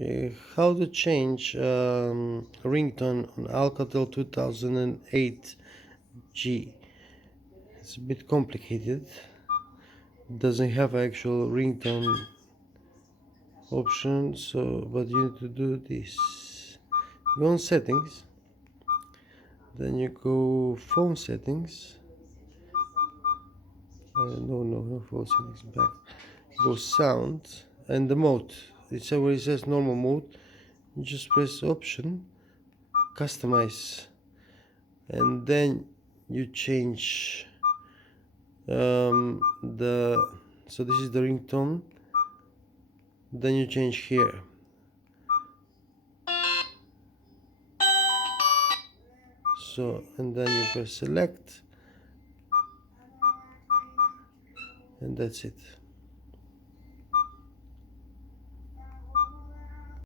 Okay, how to change ringtone on Alcatel 2008G. It's a bit complicated. It doesn't have actual ringtone option, but you need to do this. Go on settings, then you go phone settings. No phone settings, back. Go sound and the mode. It's where it says normal mode. You just press option, customize, and then you change so this is the ringtone, then you change here, and then you press select, and that's it.